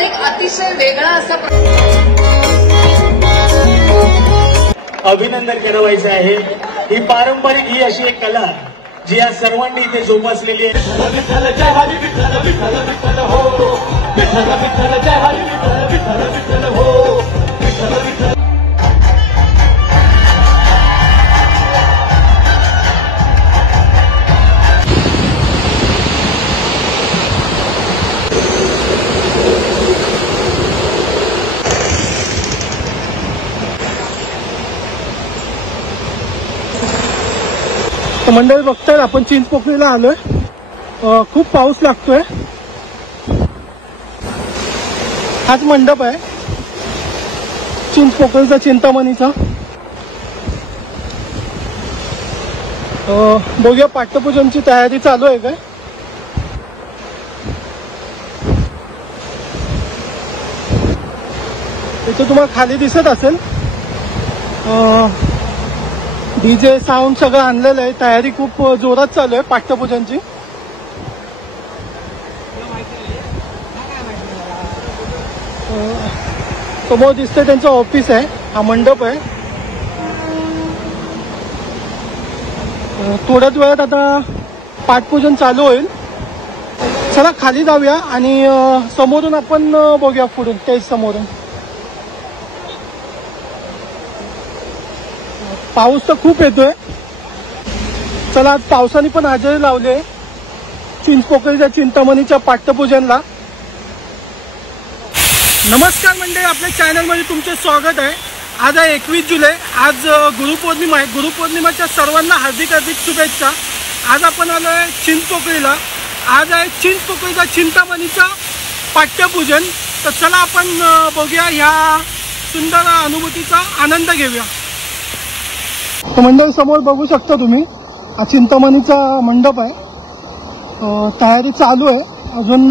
आणि अतिशय वेगळा असा अभिनंदन करावायचं आहे। ही पारंपरिक ही अशी एक कला जी या सर्वांनी इथे जोपासलेली आहे। मंडळी बघताय आपण चिंचपोकळीला आलोय। खूप पाऊस लागतोय। हाच मंडप आहे चिंचपोकळीचा, चिंतामणीचा। बघूया पाठ्यपूजनची तयारी चालू आहे काय। इथे तुम्हाला खाली दिसत असेल डीजे साऊंड सगळं आणलेलं आहे। तयारी खूप जोरात चालू आहे पाठ्यपूजनची। समोर दिसतंय त्यांचं ऑफिस आहे, हा मंडप आहे। थोड्याच वेळात आता पाठपूजन चालू होईल। चला खाली जाऊया आणि समोरून आपण बघूया पुढून स्टेज समोरून। पाऊस तर खूप येतोय। चला आज पावसाने पण हजेरी लावली चिंचपोकळीच्या चिंतामणीच्या पाठ्यपूजनला। नमस्कार मंडळी, आपल्या चॅनलमध्ये तुमचे स्वागत आहे। आज आहे 21 जुलै, आज गुरुपौर्णिमा आहे। गुरुपौर्णिमेच्या सर्वांना हार्दिक हार्दिक शुभेच्छा। आज आपण आलो आहे चिंचपोकळीला। आज आहे चिंचपोकळीचा चिंतामणीचा पाठ्यपूजन। तर चला आपण बघूया ह्या सुंदर अनुभूतीचा आनंद घेऊया। मंडळी समोर बघू शकता तुम्ही, हा चिंतामणीचा मंडप आहे। तयारी चालू आहे, अजून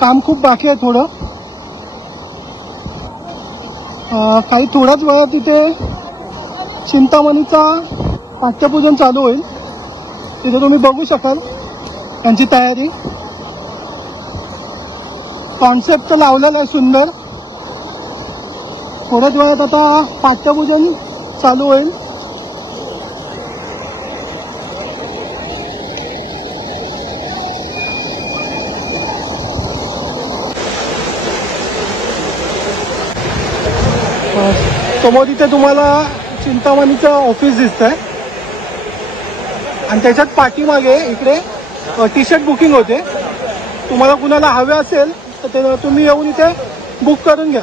काम खूप बाकी आहे थोडं। काही थोड्याच वेळात तिथे चिंतामणीचा पाठ्यपूजन चालू होईल। तिथे तुम्ही बघू शकाल त्यांची तयारी। कॉन्सेप्ट लावलेला आहे सुंदर। थोड्याच वेळात आता पाठ्यपूजन चालू होईल। समोर इथे तुम्हाला चिंतामणीचं ऑफिस दिसतंय आणि त्याच्यात पाठीमागे इकडे टी शर्ट बुकिंग होते। तुम्हाला कुणाला हवे असेल तर तुम्ही येऊन इथे बुक करून घ्या।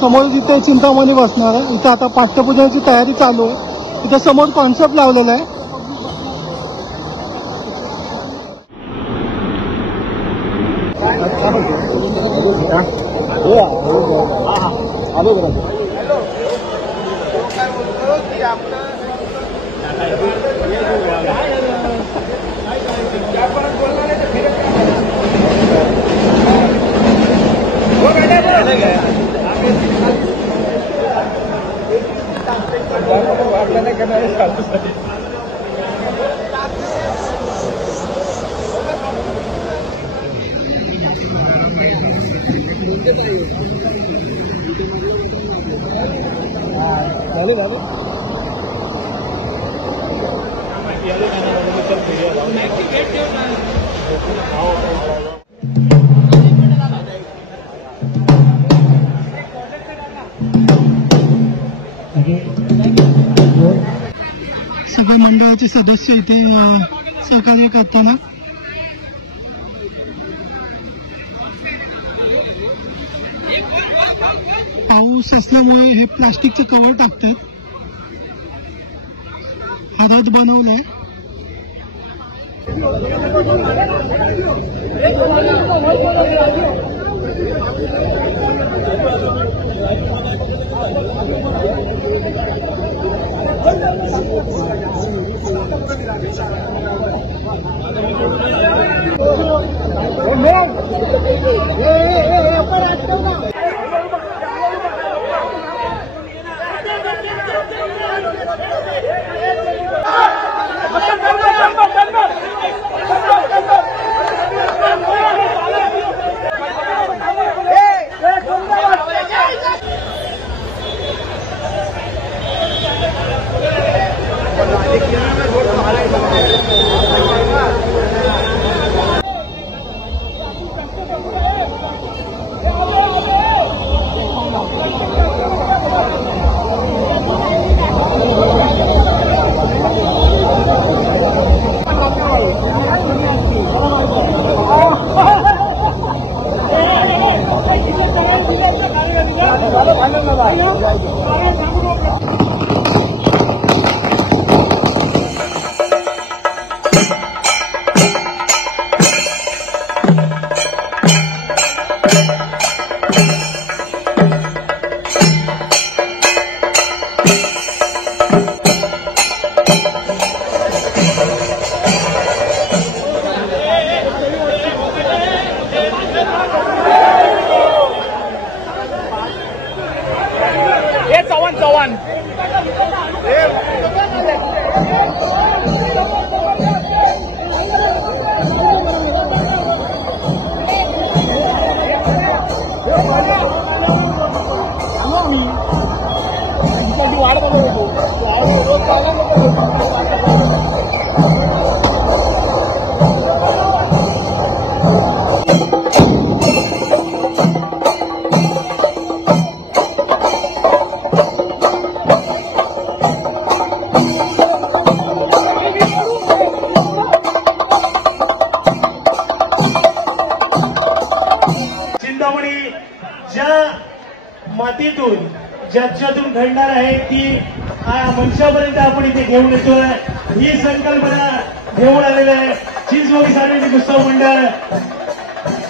समोर जिथे चिंतामणी बसणार आहे, इथे आता पाठ्यपूजनाची तयारी चालू आहे। इथे समोर कॉन्सेप्ट लावलेला आहे। सगळे मंडळाचे सदस्य इथे सहकार्य करताना पाऊस असल्यामुळे हे प्लास्टिकचे कव्हर टाकतात। हा रथ बनवलाय। मातीतून ज्याच्यातून घडणार आहे ती मंचापर्यंत आपण इथे घेऊन येतोय। ही संकल्पना घेऊन आलेलं आहे चिंचपोकळी सार्वजनिक उत्सव मंडळ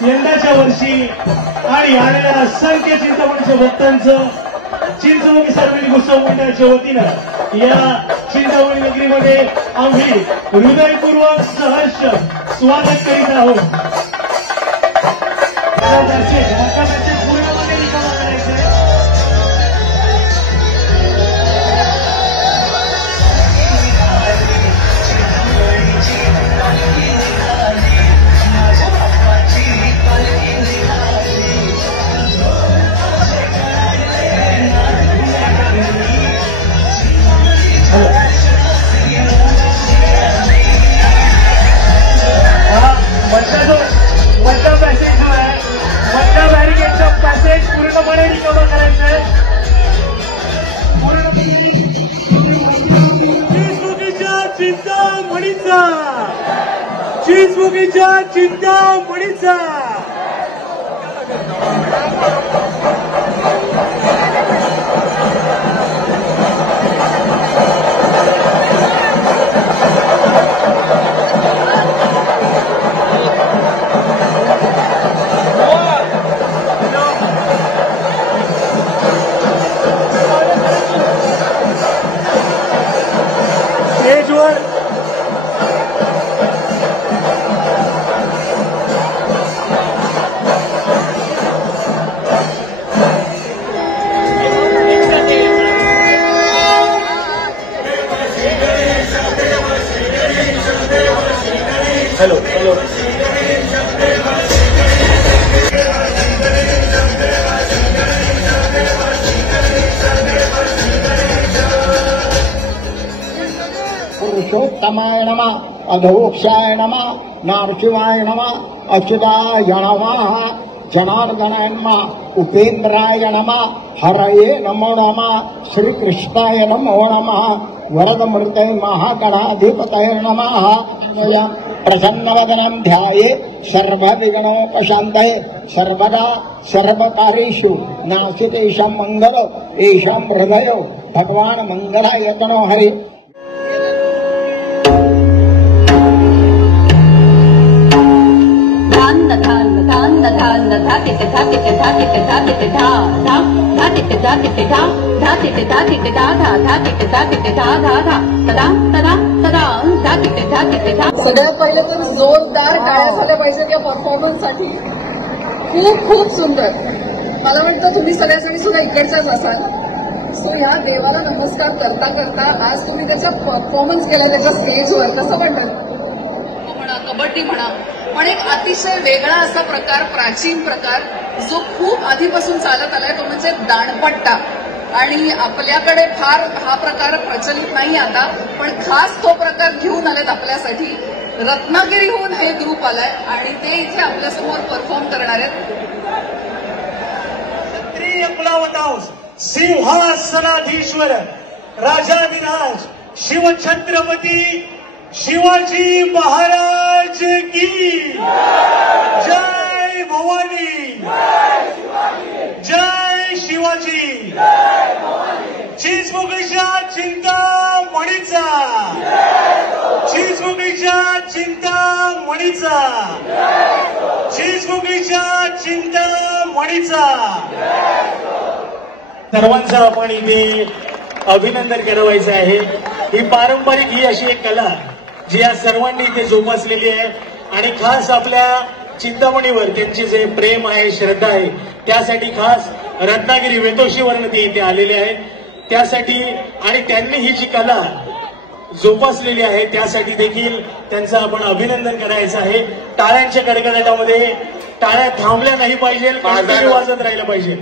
यंदाच्या वर्षी आणि आलेल्या असंख्य चिंतामणीच्या भक्तांचं चिंचपोकळी सार्वजनिक उत्सव मंडळाच्या वतीनं या चिंतामणी नगरीमध्ये आम्ही हृदयपूर्वक सहर्ष स्वागत करीत आहोत। पूर्णपणे रिकामा करायचंय। मधला पॅसेज जो आहे मधल्या बॅरिकेडचा पॅसेज पूर्णपणे रिकामा करायचंय। पूर्णपणे चिंचपोकळीच्या चिंतामणीचा चिंचपोकळीच्या चिंतामणीचा स्टेजवर हॅलो हॅलो पुरुषोत्तमाय नमः अधोक्षाय नमः नारशिवाय नमः अच्युताय नमः जनार्दनाय नमः उपेंद्राय नमः हरये नमो नमः श्रीकृष्णाय नमो नमः वरदमूर्तये महागणाधिपतये नमः प्रसन्नवदनं ध्यायेत् सर्वविघ्नोपशान्तये सर्वदा सर्वकार्येषु नास्तितेषां मङ्गलो येषां हृदयो भगवान् मङ्गलायतनो हरि। सगळ्यात पहिले तर जोरदार टाळ्या झाल्या पाहिजेत या परफॉर्मन्ससाठी। खूप खूप सुंदर। मला वाटतं तुम्ही सगळ्याजणी सुद्धा इकडच्याच असाल। सो या देवाला नमस्कार करता करता आज तुम्ही त्याचा परफॉर्मन्स केला त्याच्या स्टेजवर, कसं म्हणतात म्हणा कबड्डी म्हणा, पण एक अतिशय वेगळा असा प्रकार, प्राचीन प्रकार जो खूप आधीपासून चालत आलाय तो म्हणजे दांडपट्टा। आणि आपल्याकडे फार हा प्रकार प्रचलित नाही आता, पण खास तो प्रकार घेऊन आलेत आपल्यासाठी. रत्नागिरीहून हे ग्रुप आलाय आणि ते इथे आपल्यासमोर परफॉर्म करणार आहेत. क्षत्रिय कुलावतांस सिंहासनाधीश्वर राजाधिराज शिवछत्रपती शिवाजी महाराज की जय भवानी, जय शिवाजी. चिंचपोकळीच्या चिंतामणीचा, चिंचपोकळीच्या चिंतामणीचा, चिंचपोकळीच्या चिंतामणीचा. सर्वांचं आपण इथे अभिनंदन करावायचं आहे. ही पारंपरिक ही अशी एक कला जी या सर्वांनी इथे जोपासलेली आहे आणि खास आपल्या चिंतामणीवर त्यांचे जे प्रेम आहे, श्रद्धा आहे, त्यासाठी खास रत्नागिरी वेतोशीवरून ते इथे आलेले आहेत. त्यासाठी आणि त्यांनी ही जी कला जोपासलेली आहे त्यासाठी देखील त्यांचं आपण अभिनंदन करायचं आहे. टाळ्यांच्या कडकडाटामध्ये टाळ्या थांबल्या नाही पाहिजे, कंटिन्यू वाजत राहिलं पाहिजे.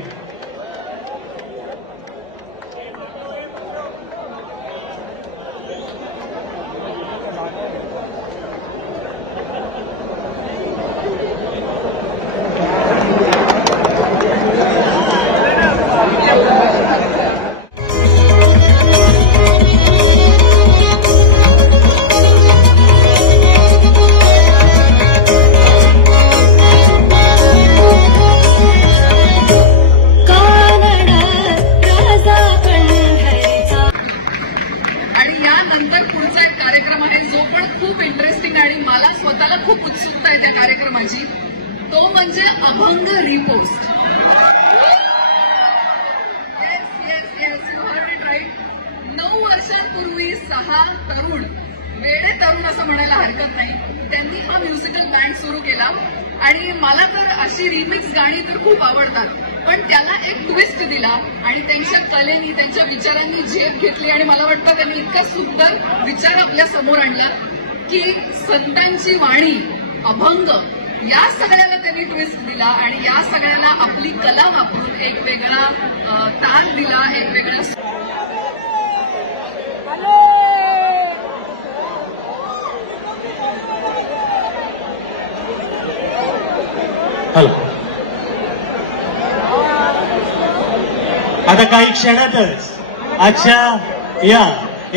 यानंतर पुढचा एक कार्यक्रम आहे जो पण खूप इंटरेस्टिंग आणि मला स्वतःला खूप उत्सुकता आहे त्या कार्यक्रमाची. तो म्हणजे Abhang Repost. Yes you heard it right. 9 वर्षांपूर्वी 6 तरुण, वेडे तरुण असं म्हणायला हरकत नाही, त्यांनी हा म्युझिकल बँड सुरू केला. आणि मला तर अशी रिमिक्स गाणी तर खूप आवडतात, पण त्याला एक ट्विस्ट दिला आणि त्यांच्या कलेनी, त्यांच्या विचारांनी झेप घेतली आणि मला वाटतं त्यांनी इतका सुंदर विचार आपल्या समोर आणला की संतांची वाणी, अभंग, या सगळ्याला त्यांनी ट्विस्ट दिला आणि या सगळ्याला आपली कला वापरून एक वेगळा ताल दिला, एक वेगळा. हॅलो. आता काही क्षणातच आजच्या या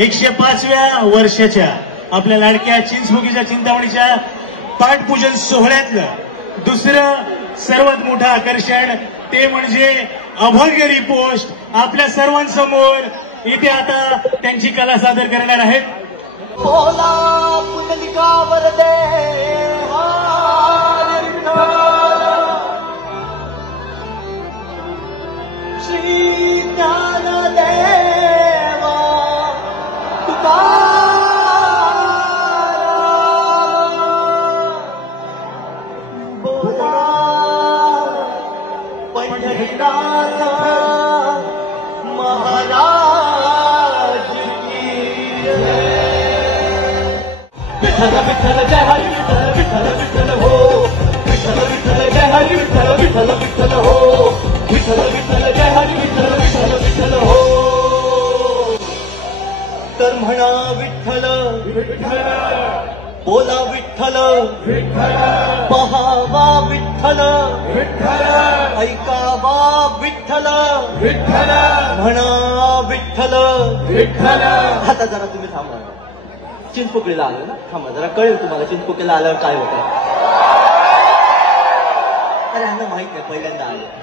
105व्या वर्षाच्या आपल्या लाडक्या चिंचपोकळीच्या चिंतामणीच्या पाठपूजन सोहळ्यातलं दुसरं सर्वात मोठं आकर्षण ते म्हणजे अभंग रिपोस्ट आपल्या सर्वांसमोर इथे आता त्यांची कला सादर करणार आहेत. श्री ज्ञानदेवा तुकाराम बोला पंढरीनाथ महाराज की जय. विठ्ठल विठ्ठल जय हरी विठ्ठल, विठ्ठल विठ्ठल हो, विठ्ठल विठ्ठल जय हरी विठ्ठल, विठ्ठल विठ्ठल हो, विठ्ठल विठ्ठल जय हरी विठ्ठल, विठ्ठल विठ्ठल हो. तर म्हणा विठ्ठल विठ्ठल, बोला विठ्ठल विठ्ठल, पहावा विठ्ठल विठ्ठल, ऐकावा विठ्ठल विठ्ठल, म्हणा विठ्ठल विठ्ठल. आता जरा तुम्ही थांबा, चिंचपोकळीला आलो ना, थांबा जरा, कळेल तुम्हाला चिंचपोकळीला आल्यावर काय होत आहे. अरे ह्यांना माहित नाही, पहिल्यांदा आले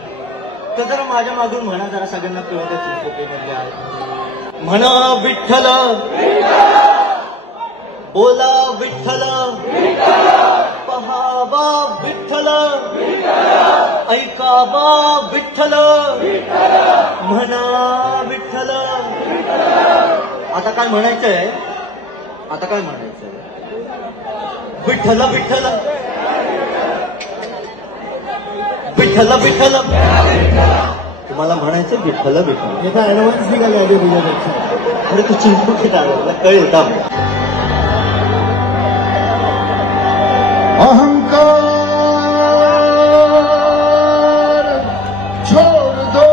तर जरा माझ्या मागून म्हणा, जरा सगळ्यांना कळून द्या चिंचपोकळीमध्ये आहे. म्हणा विठ्ठल, बोला विठ्ठल, पहावा विठ्ठल, ऐकावा विठ्ठल, म्हणा विठ्ठल. आता काय म्हणायचंय, आता काय म्हणायचंय, विठ्ठल विठ्ठल, विठ्ठल विठ्ठल. तुम्हाला म्हणायचं विठ्ठल विठ्ठल. याचा ऍडव्हान्स निघाले आधी तुझ्यापेक्षा. अरे तू चिंचपोकळीत आला, कळेल का. अहंकार छोड़ दो,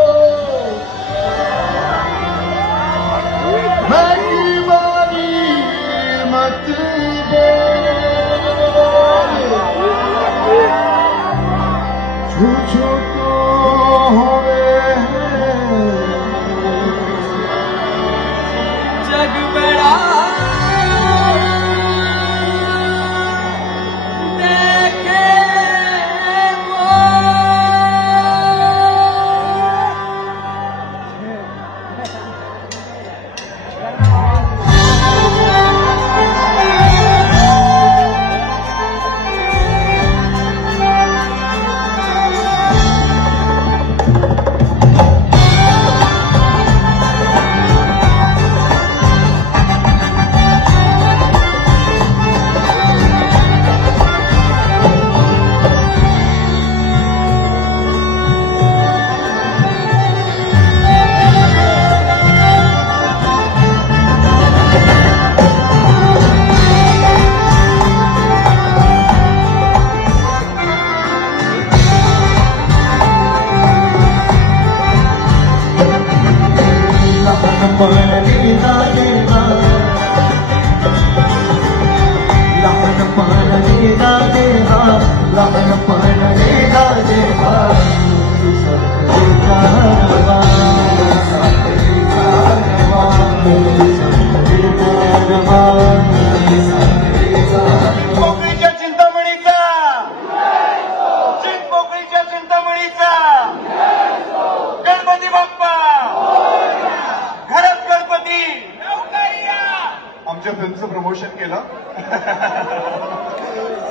आमच्या फिल्मचं प्रमोशन केलं.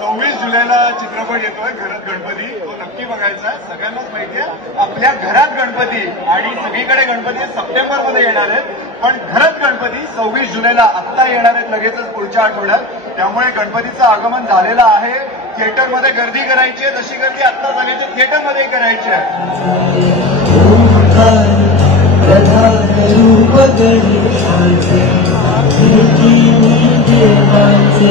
26 जुलैला चित्रपट येतोय घरात गणपती, तो नक्की बघायचा. सगळ्यांनाच माहिती आहे आपल्या घरात गणपती आणि सगळीकडे गणपती सप्टेंबरमध्ये येणार आहेत, पण घरात गणपती 26 जुलैला आत्ता येणार आहेत लगेचच पुढच्या आठवड्यात. त्यामुळे गणपतीचं आगमन झालेलं आहे. थिएटरमध्ये गर्दी करायची आहे, जशी गर्दी आत्ता झाली ती थिएटरमध्येही करायची आहे. देवाचे